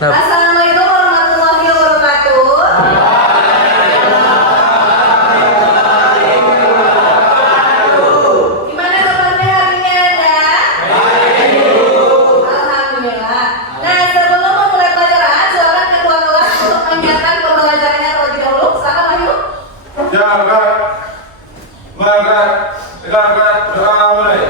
Nah. Assalamualaikum warahmatullahi wabarakatuh. Gimana kabarnya hari ini Anda? Alhamdulillah. Nah, sebelum memulai pelajaran, silakan ketua kelas untuk menyiapkan pembelajarannya terlebih dahulu. Silakan Wahyu. Doa mulai.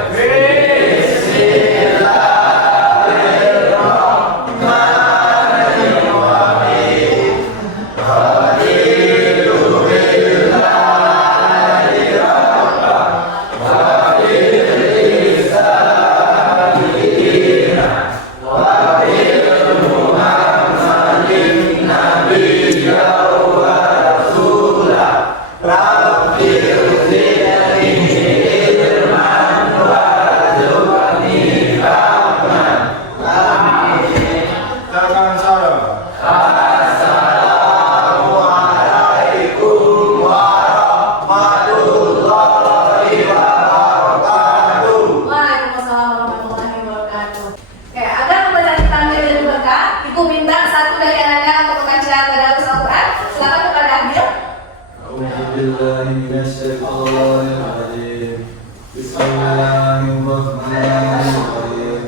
Bismillahirrahmanirrahim.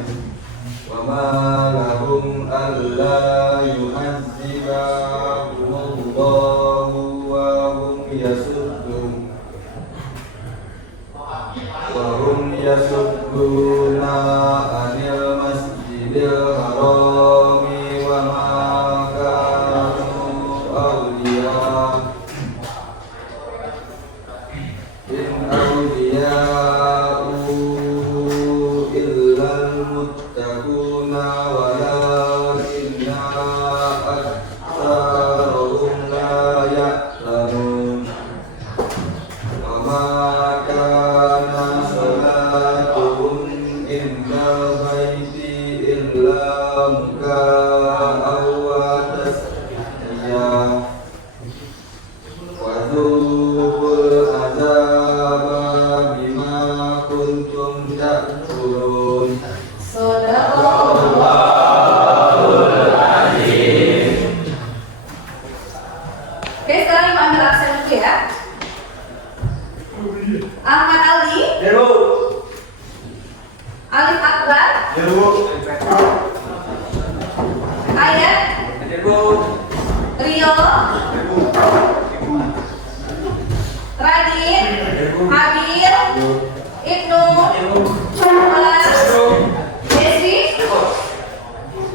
Wa ma lahum alla yu'adzibahumullahu wa hum yasudduna anil masjidil harami wa ma kanu awliya in awliya'u illal muttaquna walakinna aktsarahum la ya'lamun wa ma kana salatuhum indal baiti illa muka'aw wa tasbiyah wa dzukul azaba bima kuntum takfurun. Oke, sekarang Ibu ambil absen dulu ya. Ahmad Ali, Alif Akbar, Ayat, Rio, Radin, Habil, Ibnu, Muhammad, Desi,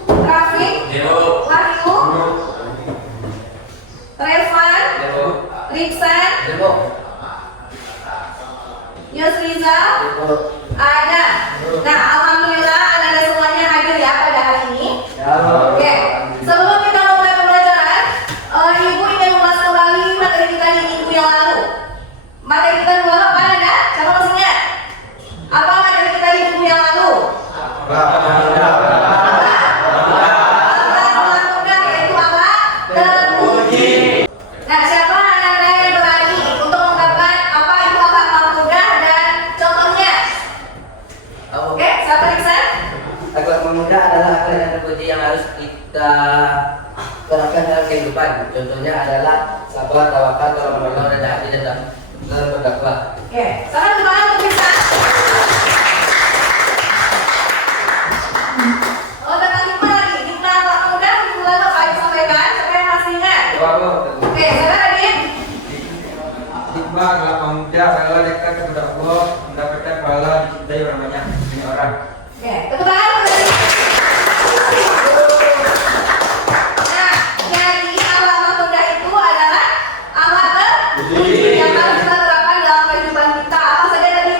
Rafiq, Wahyu, Revan, Riksan, Yusriza, ada. Nah, alhamdulillah anak-anak semuanya hadir ya pada hari ini. Oke, sebelum kita mulai pembelajaran, Ibu ingin mengulas kembali materi kita di minggu yang lalu. Materi kita dulu apa Anda? Siapa masih ingat? Apa materi kita di minggu yang lalu? Nah, siapa anak-anak yang berani untuk mengungkapkan apa itu akhlak mahmudah dan contohnya? Oke, siapa Riksan? Akhlak pemuda adalah akhlak yang terpuji yang harus kita terapkan dalam kehidupan. Contohnya adalah sabar, tawakal, tolong menolong, rendah hati, dan dalam berdakwah. Oke, sekarang gimana untuk Riksan? Oh, tentang hikmah lagi. Hikmah akhlak pemuda minggu lalu Pak Ibu sampaikan. Siapa yang masih ingat? Oke, siapa Radin? Hikmah adalah pemuda adalah dekat kepada Allah, mendapatkan pahala dicintai orang banyak ini orang. Oke, tepuk tangan. Nah, jadi akhlak pemuda itu adalah akhlak terpuji yang harus kita terapkan dalam kehidupan kita. Apa saja tadi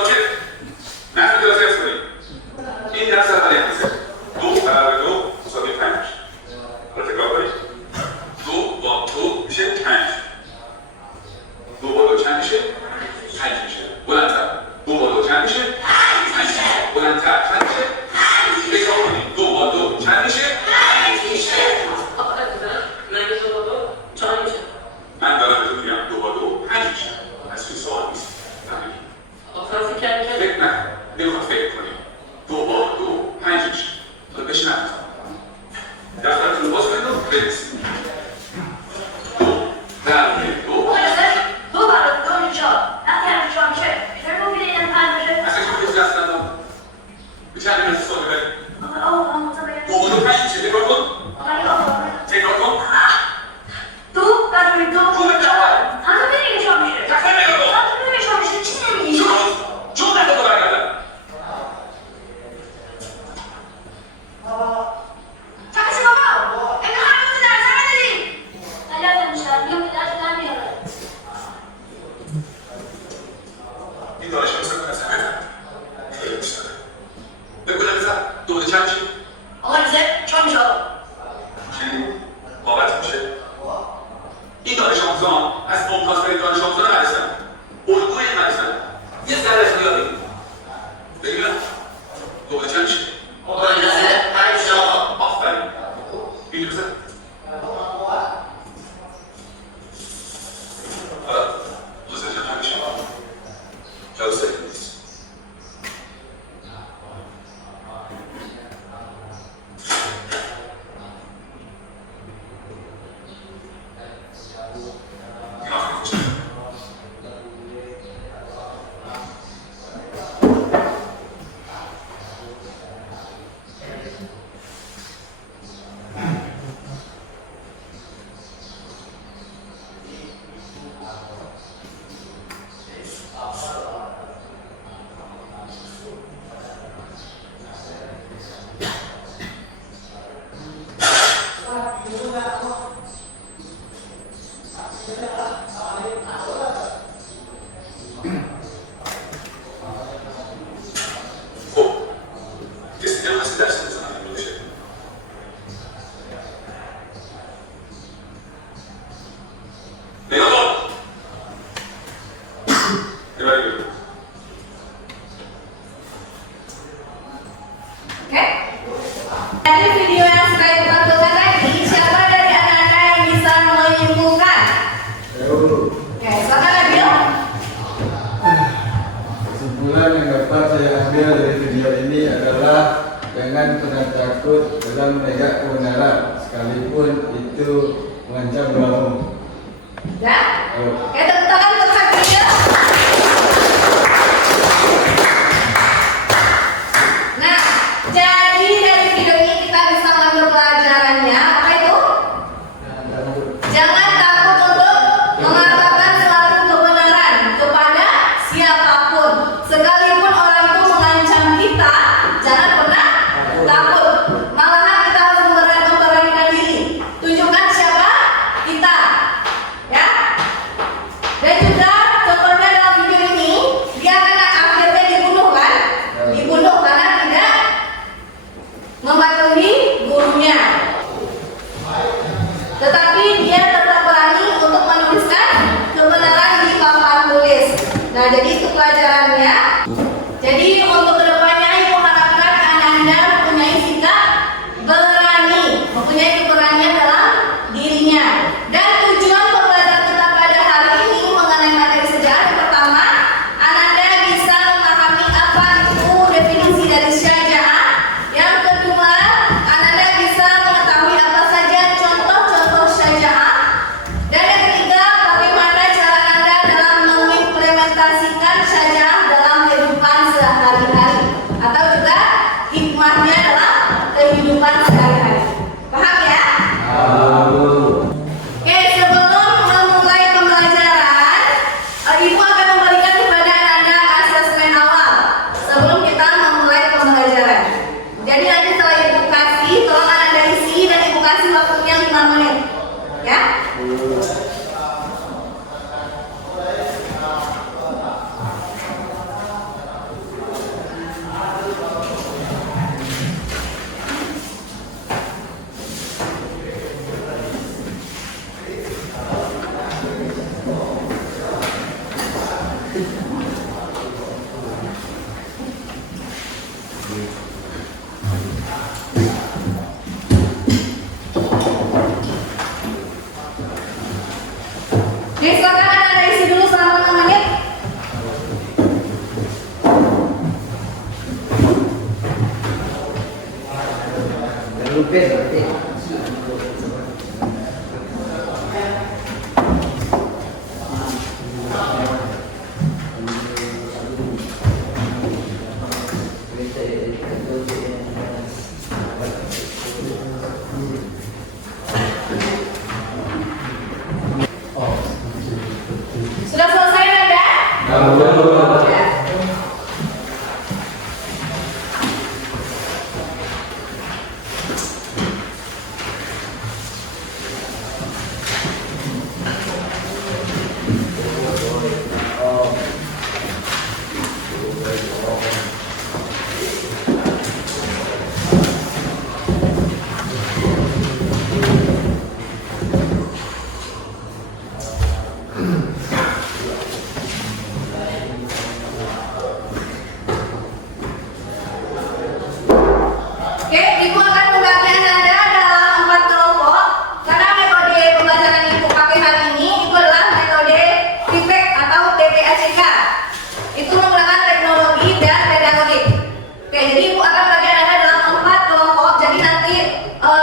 Sokit. Nasıl gösteririz bunu? İyi nasıl yapıyorsun? Du, du, sokit kaymış. Artık kapayı. Du, bir şey kaymış. Du, çan bir şey. Kaymış bir şey. Ulanta. Du, çan bir şey. Kaymış. Ulanta, çan bir şey. Bir kapayı. Du, çan bir şey. Ben daha önce duyan du, kaymış. Nasıl bir soğan mısın? Bekle. Ne ufak bekle. Du, kaymış. Peşine at. Yaklaşık bozmayın. Kriz. Bir tane mesaj soruyor. Doğru kaç kişi? Tekrar Tekrar Çok ne kadar geldi? Bir daha şöyle sakın sakın. Ne kadar güzel. Doğru çarşı. Şimdi babacığım şey. Bir tane şampiyon. Az bom kasmayı bir tane şampiyona versen. Uygulayın versen. Yeterli şunu değil mi? Doğru çarşı. Aferin. Bir güzel. Bu sefer hangi şey? Çalışsaydınız. Kesinlikle nasıl dersiniz anlamında bir şey. Ne oldu? Ne var gibi? Oke? Dari video yang sudah ditonton tadi, siapa dari anak-anak yang bisa menyimpulkan? Oke, silakan Nabil. Kesimpulan yang dapat saya ambil dari video ini adalah jangan pernah takut dalam menegak kebenaran sekalipun itu mengancam nyawamu. Ya? Oke, tepuk tangan untuk Nabil. Nah, jadi dari video ini kita bisa mengambil pelajarannya. Apa itu? Jangan takut untuk mengatakan suatu kebenaran kepada siapapun. Sekalipun orang itu mengancam kita, jangan pernah takut. Malahan kita harus memberanikan diri. Tunjukkan siapa kita. Ya? Lupin berarti. Sudah selesai Nanda? Ya. Oke, Ibu akan membagi Anda dalam 4 kelompok. Karena metode pembelajaran Ibu pakai hari ini itu adalah metode TPEC atau TPACK. Itu menggunakan teknologi dan pedagogik. Oke, jadi Ibu akan bagi Anda dalam 4 kelompok. Jadi nanti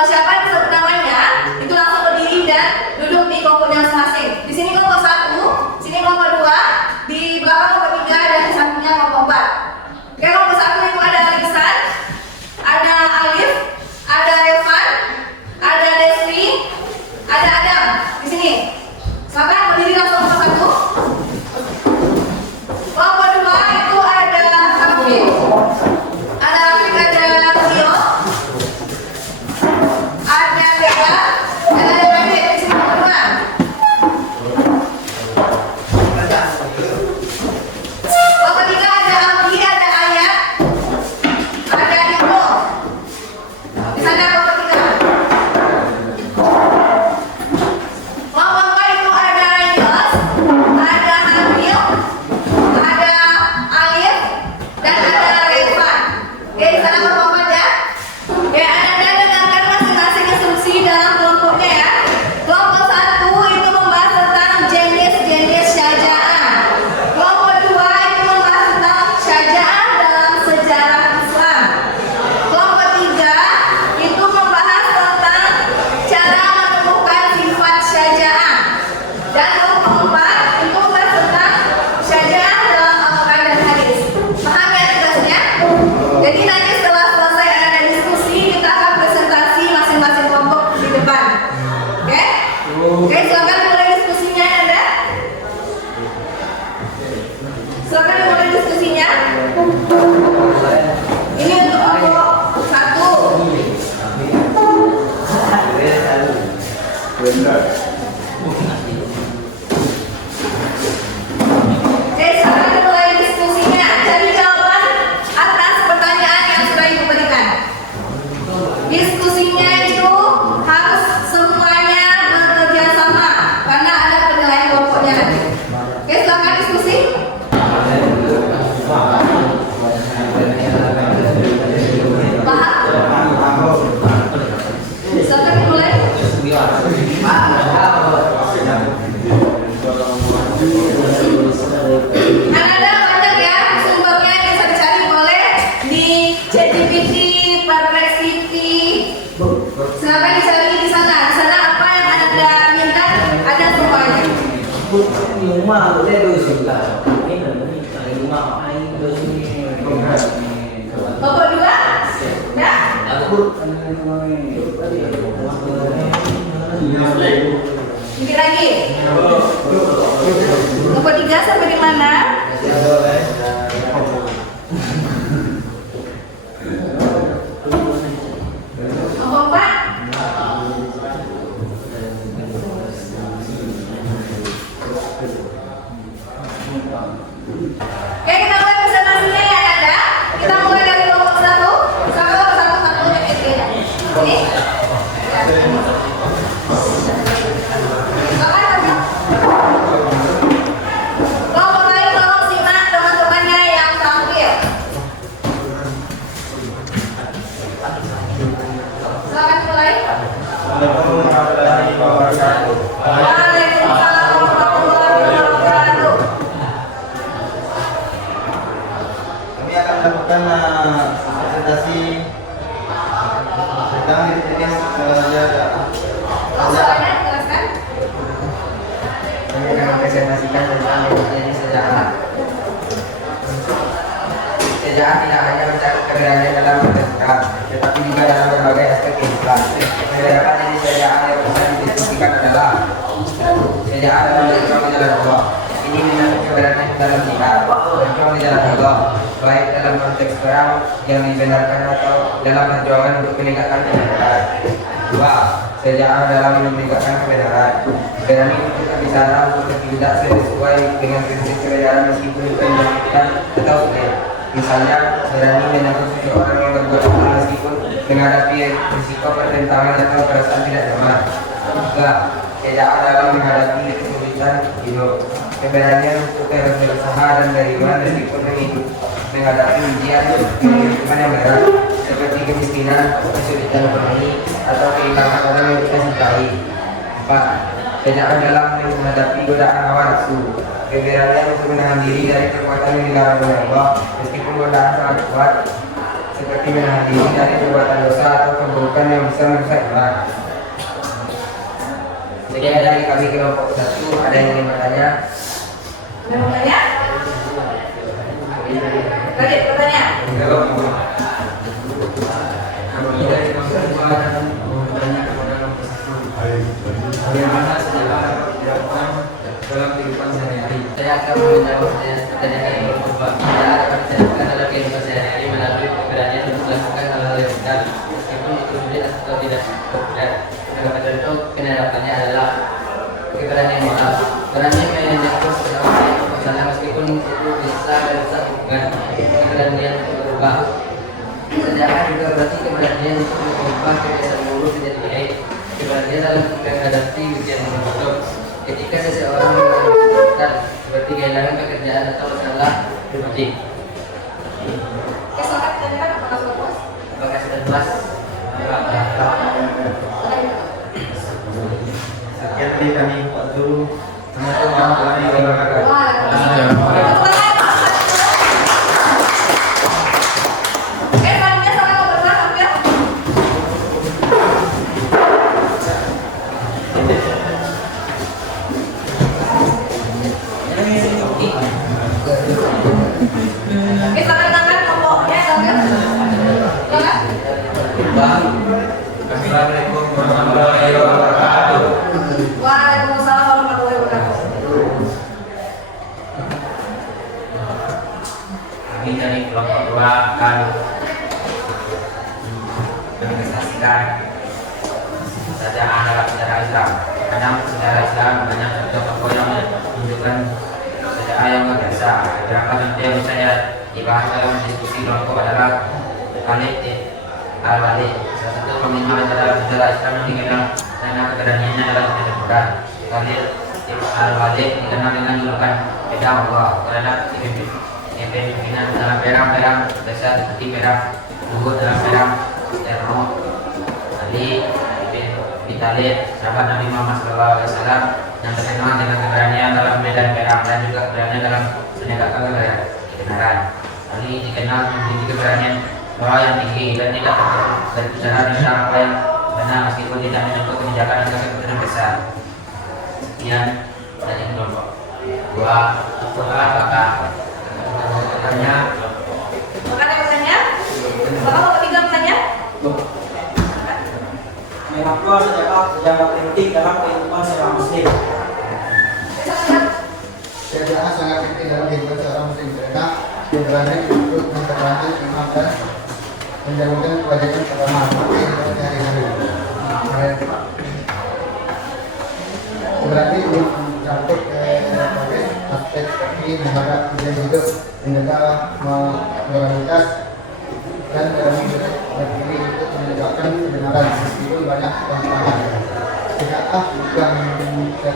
siapa yang disebut namanya itu langsung berdiri dan duduk di kelompoknya masing-masing. Di sini kelompok 1, sini kelompok 2, di belakang kelompok 3 dan di sampingnya kelompok 4. Oke, kelompok 1 itu ada Lisan, ada Alif, ada Revan, ada Desri, ada Adam di sini. Silakan berdiri langsung ke satu. Kelompok 2 itu ada Rafiq, ada Tio, ada Bella, dan ada David di sini kelompok 2. Kelompok 3 ada Amri, ada Ayat, ada Ibnu. Di sana kelompok 3. Kelompok 4 itu ada Yos, ada Hamil, ada Alif, dan ada Revan. Oke, di sana kelompok 4 ya. Oke, Anda dengarkan masing-masing instruksi dalam kelompoknya ya. Kelompok 1 itu membahas tentang jenis-jenis syaja'ah. Kelompok 2 itu membahas tentang syaja'ah dalam sejarah Islam. Kelompok 3 itu membahas tentang cara menemukan sifat syaja'ah. Dan kelompok 4 itu membahas tentang syaja'ah dalam Al-Quran dan hadis. Paham ya tugasnya? Jadi nanti setelah selesai ada diskusi, kita akan presentasi masing-masing kelompok di depan. Oke? Oke, silakan mulai diskusinya Anda. Silakan mulai diskusinya. Ini untuk kelompok 1. Oke, silakan mulai diskusinya. Cari jawaban atas pertanyaan yang sudah Ibu berikan. Diskusinya itu harus semuanya bekerja sama karena ada penilaian kelompoknya nanti. Oke, silakan diskusi. Paham? Silakan dimulai. Ada banyak ya sumbernya yang bisa dicari, boleh di ChatGPT, Perplexity. Silakan dicari di sana. Di sana apa yang Anda minta ada semuanya. Rumah boleh dulu sebelah. Ini namanya cari rumah main terus ini. Kelompok 2? Ya? Ini lagi. Kelompok 3 sampai di mana? Kelompok 4? Oke, kita mulai presentasinya ya Anda. Kita mulai dari kelompok 1 sampai kelompok 1 satu yang beda. Ini. Kelompok lain tolong simak teman-temannya yang tampil. Silakan mulai. Waalaikumsalam warahmatullahi wabarakatuh. Kami akan melakukan presentasi tentang ini Soalnya jelaskan. Kami akan mempresentasikan tentang metode sejarah. Sejarah tidak hanya mencakup keberadaan dalam bersejarah, tetapi juga dalam berbagai aspek kehidupan. Beberapa jenis sejarah yang bisa didiskusikan adalah sejarah dalam berjuang jalan Allah. Ini mencakup keberadaan dalam jihad, berjuang di jalan Allah, baik dalam konteks perang yang dibenarkan atau dalam perjuangan untuk menegakkan kebenaran. 2. Sejarah dalam menegakkan kebenaran, berani untuk bicara untuk bertindak sesuai dengan prinsip kebenaran meskipun itu menyakitkan atau sulit. Misalnya, berani menyambut seseorang yang berbuat salah meskipun menghadapi risiko pertentangan atau perasaan tidak nyaman. 3. Sejarah dalam menghadapi kesulitan hidup, keberanian untuk terus berusaha dan beriman meskipun menghadapi ujian kehidupan yang berat seperti kemiskinan, kesulitan ekonomi, atau kehilangan orang yang kita cintai. 4. Sejarah dalam menghadapi godaan hawa nafsu, keberanian untuk menahan diri dari perbuatan yang dilarang oleh Allah meskipun godaan sangat kuat, seperti menahan diri dari perbuatan dosa atau keburukan yang bisa merusak iman. Sekian dari kami kelompok 1. Ada yang ingin bertanya? Ada yang mau tanya? Tadi pertanyaan. Kami dari kelompok 2 akan bertanya kepada kelompok 1. Bagaimana sejarah dapat dilakukan dalam kehidupan sehari-hari? Saya akan menjawab pertanyaan yang kedua. Sejarah dapat dilakukan dalam kehidupan sehari-hari melalui keberanian untuk melakukan hal-hal yang benar, meskipun itu sulit atau tidak benar. Beberapa contoh penerapannya adalah keberanian moral, berani menyentuh masalah meskipun itu bisa merusak hubungan. Keberanian berubah. Sejarah juga berarti keberanian untuk mengubah kebiasaan buruk menjadi baik. Keberanian dalam menghadapi ujian hidup. Ketika seseorang mengalami seperti kehilangan pekerjaan atau masalah pribadi. Oke, silakan ditanyakan apakah sudah puas? Apakah sudah puas? Sekian dari kami Pak Guru. Assalamualaikum warahmatullahi wabarakatuh. Waalaikumsalam. Oke, selanjutnya sama yang mau bergerak, ambil. Oke, silakan angkat kelompoknya, silakan. Silakan. Assalamualaikum warahmatullahi wabarakatuh. Waalaikumsalam warahmatullahi wabarakatuh. Kami dari kelompok 2 akan menginvestasikan sejarah dalam sejarah Islam. Kadang sejarah Islam banyak contoh-contoh yang menunjukkan sejarah yang luar biasa. Beberapa contoh yang saya dibahas dalam diskusi kelompok adalah Khalid Al-Walid, salah satu pemimpin dalam sejarah Islam yang dikenal dengan keberaniannya dalam medan. Khalid Al-Walid dikenal dengan julukan Pedang Allah karena kepemimpinan dalam perang-perang besar seperti perang Uhud, dalam perang Termot, Ali bin Abi Thalib, sahabat Nabi Muhammad SAW yang terkenal dengan keberanian dalam medan perang dan juga keberanian dalam menegakkan kebenaran. Ali dikenal memiliki keberanian moral yang tinggi dan tidak berbicara tentang apa yang benar meskipun tidak menyentuh kebijakan atau kepentingan besar. Sekian dari kelompok 2. Apakah bertanya? Silakan yang bertanya. Apakah kelompok 3 bertanya? Mengapa sejarah penting dalam kehidupan seorang muslim? Silakan. Sejarah sangat penting dalam kehidupan seorang muslim karena berani untuk memperbantu imam dan menjalankan kewajiban agama kehidupan sehari-hari. Berarti mencakup berbagai aspek seperti menghadap ujian hidup, menjaga moralitas dan berdiri untuk menegakkan kebenaran meskipun banyak tantangan. Tidaklah bukan menjadikan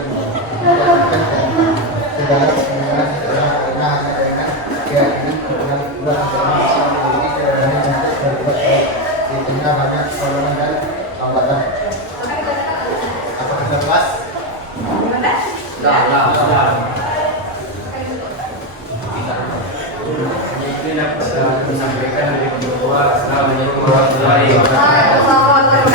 segala kebenaran karena hanya dengan keyakinan kebenaran buat agama memiliki keberanian untuk berbuat baik di tengah banyak persoalan dan hambatan. Apakah terlepas? Gimana? Ini dapat disampaikan dari kelompok 2. Assalamualaikum warahmatullahi wabarakatuh. Waalaikumsalam warahmatullahi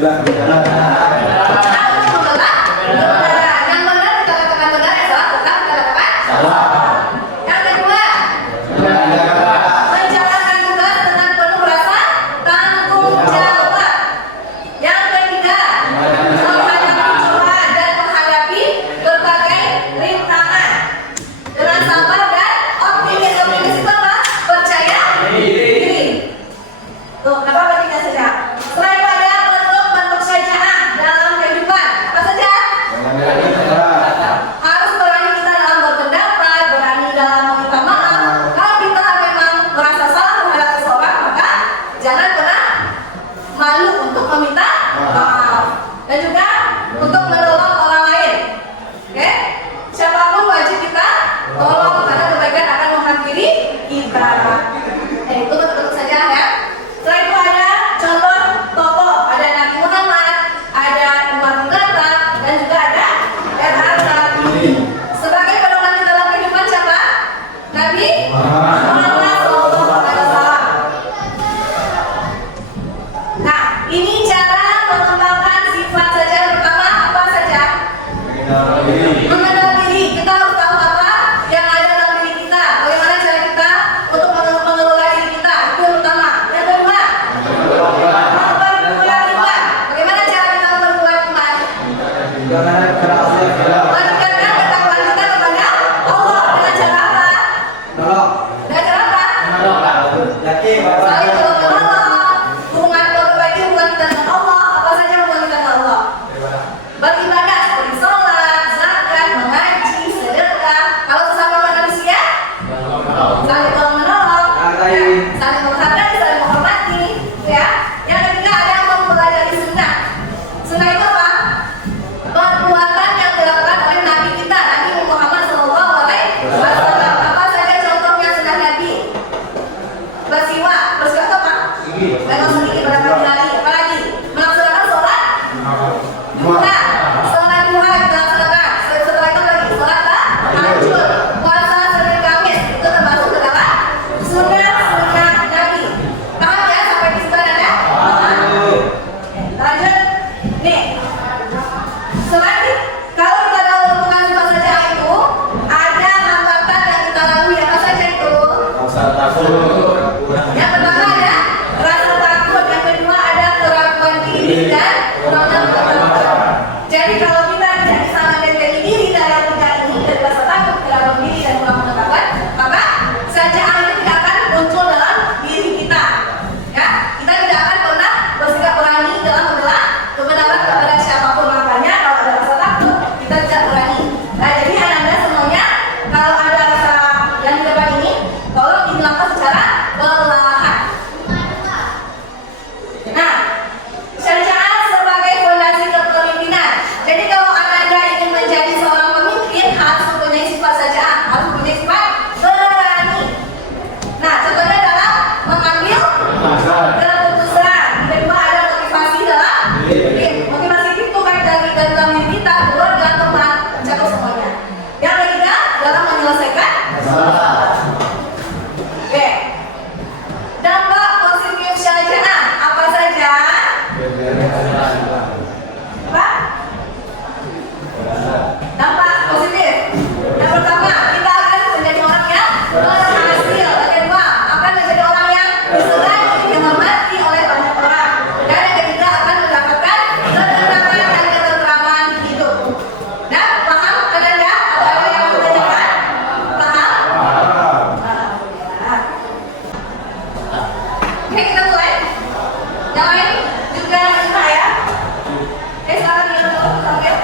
juga kebenaran. Yang benar kita katakan benar, yang salah tetap kita katakan salah. Yang kedua, menjalankan tugas dengan penuh rasa tanggung jawab. Yang ketiga, menghadapi cobaan dan menghadapi berbagai rintangan dengan sabar dan optimis. Optimis itu apa? Percaya diri. Tuh, kenapa bertiga saja? Selain itu ada bentuk-bentuk syaja'ah dalam kehidupan. Apa saja? Harus berani kita dalam berpendapat, berani dalam meminta maaf. Kalau kita memang merasa salah terhadap seseorang, maka jangan pernah malu untuk meminta maaf. Dan juga untuk menolong orang lain. Oke? Siapapun wajib kita tolong karena kebaikan akan menghampiri kita. Itu betul-betul saja ya. Selain itu ada contoh tokoh, ada Nabi Muhammad, ada Umar bin Khattab, dan juga ada R.A. Sebagai pedoman kita dalam kehidupan siapa? Nabi Muhammad SAW. Nah, ini cara mengembangkan sifat saja. Pertama apa saja? Mengenal diri. Kita harus tahu apa yang ada dalam diri kita. Bagaimana cara kita untuk mengelola diri kita. Itu yang pertama. Yang kedua, memperkuat iman. Bagaimana cara kita memperkuat iman? Meningkatkan ketakwaan kita kepada Allah dengan cara apa? Dengan cara apa? Saling tolong menolong, hubungan memperbaiki hubungan kita dengan Allah. Apa saja hubungan kita dengan Allah? Beribadah seperti sholat, zakat, mengaji, sedekah. Kalau sesama manusia, saling tolong menolong, saling menghargai, saling menghormati, ya. Yang ketiga ada yang mempelajari sunnah. Sunnah itu apa? Perbuatan yang dilakukan oleh Nabi kita, Nabi Muhammad SAW. Apa saja contohnya sunnah Nabi? Bersiwak itu apa? Memang sedikit pada pagi hari. Apalagi melaksanakan sholat duha. Sholat duha dilaksanakan. Setelah itu lagi sholat tahajud, puasa Senin Kamis. Itu termasuk ke dalam sunnah Nabi. Paham ya sampai di situ ada? Lanjut. Nih. Selain kalau kita tahu merupakan sifat saja itu, ada hambatan yang kita lalui. Apa saja itu? Yang pertama ada rasa takut, yang kedua ada keraguan diri dan kurangnya pengetahuan. Jadi kalau kita tidak bisa mendeteksi diri dalam tiga ini, dari rasa takut, keraguan diri dan kurang pengetahuan, maka saja'ah itu tidak akan muncul dalam diri kita. Ya, kita tidak akan pernah bersikap berani dalam membela kebenaran kepada siapapun. Makanya kalau ada rasa takut, kita tidak berani. Nah, jadi Anda semuanya kalau ada rasa yang di depan ini, tolong dihilangkan secara perlahan. Nah, syaja'ah sebagai fondasi kepemimpinan. Jadi kalau Anda ingin menjadi seorang pemimpin, harus mempunyai sifat syaja'ah, harus mempunyai sifat berani. Nah, contohnya dalam mengambil keputusan. Kedua ada motivasi dalam hidup. Motivasi itu baik dari dalam diri kita, keluarga, teman, mencakup semuanya. Yang ketiga dalam menyelesaikan masalah. Oke. Dampak positif syaja'ah apa saja? Apa? Dampak positif. Yang pertama, kita akan menjadi orang yang berhasil. Yang kedua, akan menjadi orang yang disegani, dihormati oleh banyak orang. Dan yang ketiga, akan mendapatkan ketenangan dan ketentraman hidup. Nah, paham? Ada enggak? Atau ada yang mau ditanyakan? Paham? Alhamdulillah. Oke, kita mulai. Yang lain juga kita ya. Oke, silakan kita dulu sambil.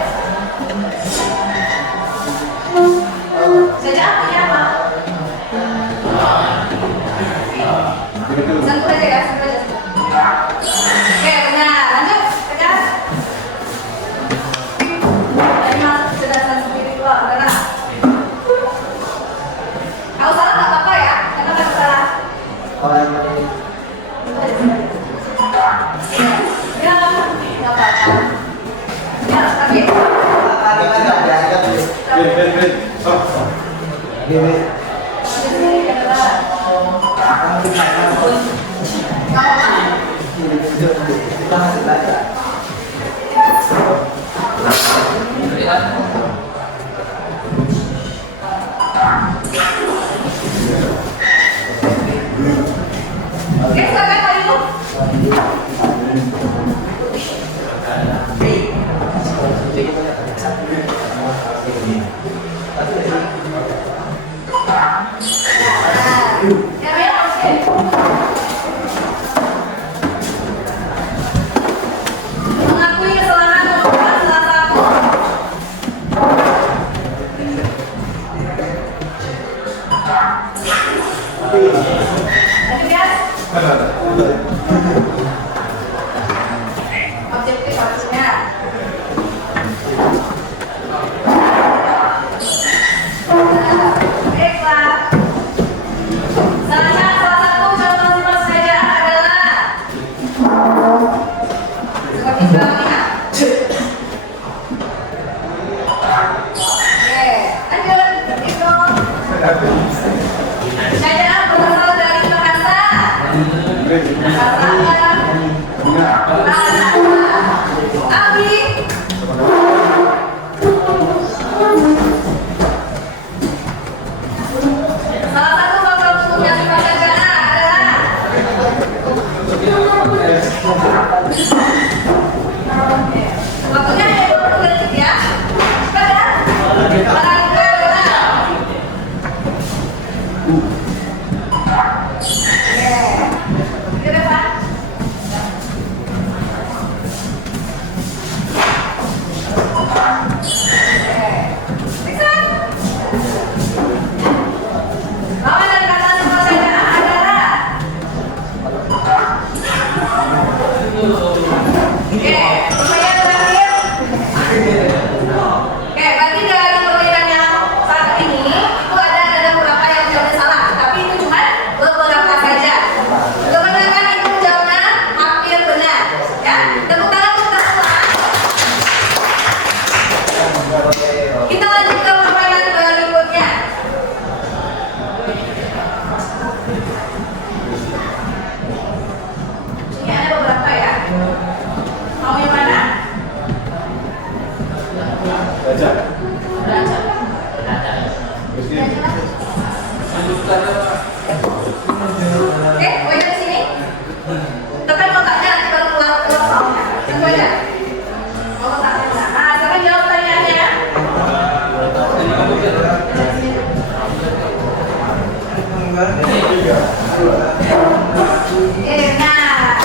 Saja'ah punya apa? Satu aja ya, satu aja. Oke, benar. Lanjut, tegas. Tadi masuk kecerdasan spiritual, benar. Kalau salah nggak apa-apa ya, karena nggak salah. Ya, nggak apa-apa. Ya, tapi Kita masih belajar. sepatunya. Baiklah. Salah satu contoh sifat kerajaan adalah seperti berikutnya. Oke, lanjut. Itu kerajaan berasal dari bahasa Abi. Salah satu faktor umumnya sifat kerajaan adalah waktunya hanya 20 detik ya. Pada ke depan. Lawan dan kata sifat kerajaan adalah pertanyaan terakhir. Berarti dari pertanyaan yang saat ini itu ada beberapa yang jawabnya salah, tapi itu cuma beberapa saja. Kebanyakan itu jawabnya hampir benar. Ya, tepuk tangan untuk semua. Kita lanjut ke pertanyaan berikutnya. Ini ada beberapa ya. Mau yang mana? Baca. Oke, poinnya di sini. Tekan kotaknya nanti baru keluar soalnya. Tentu aja. Oh, kotaknya. Nah, sekarang jawab pertanyaannya. Nah,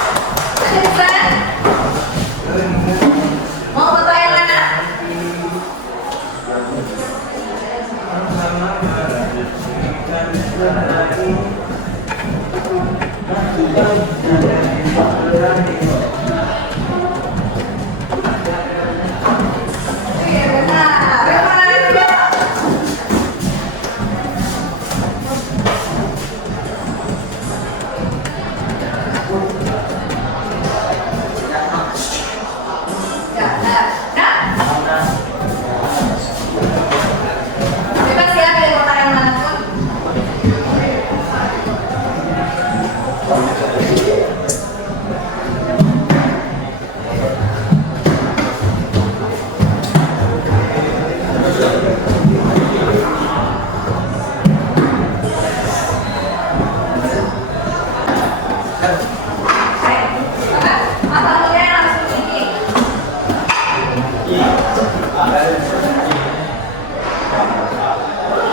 Susan, mau foto yang mana? Iya, benar. Bebas ya, pilih kotak yang mana pun. Masalahnya langsung tinggi.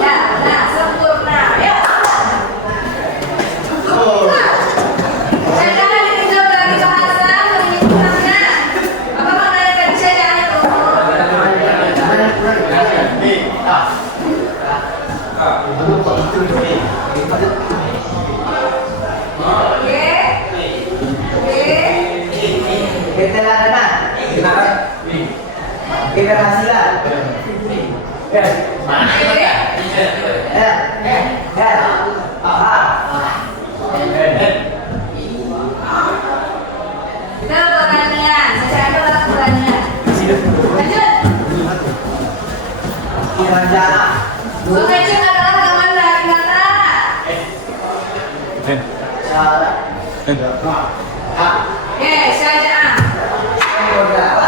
Ya, nah sempurna. Yuk. Saya jangan ditinjau dari bahasa menyebutkannya. Apa maknanya kerja jangan Kita pertanyaan, saya adalah pertanyaan. Lanjut. Sukacit adalah rekaman dari kata. Oke, syaja'ah. Udah.